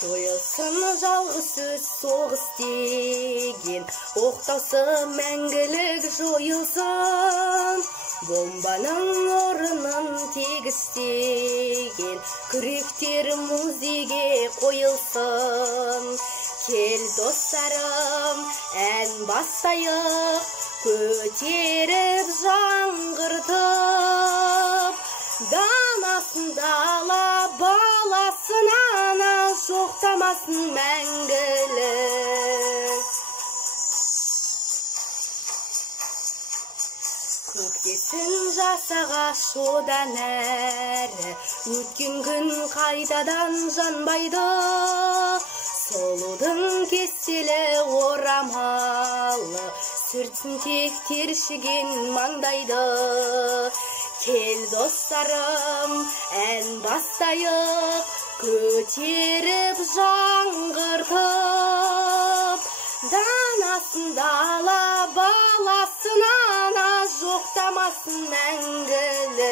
Жойылсын жалғыз сөз соғыс деген, оқтасы мәңгілік жойылсын. Бомбаның орынын тегістеген, күректер музейге қойылсын. Кел достарым, ән бастайық, көтеріп жаңғыртып. Данасын дала, баласын ана, жоқтамасын мәңгілік. Көктесін жасаға шодан әрі, өткен күн қайтадан жанбайды. Солудың кестелі орамалы, сүртсін тек тершіген маңдайды. Кел достарым, ән бастайық, көтеріп жаңғыртып. Данасын дала, баласын ана, жоқтамасын мәңгілік.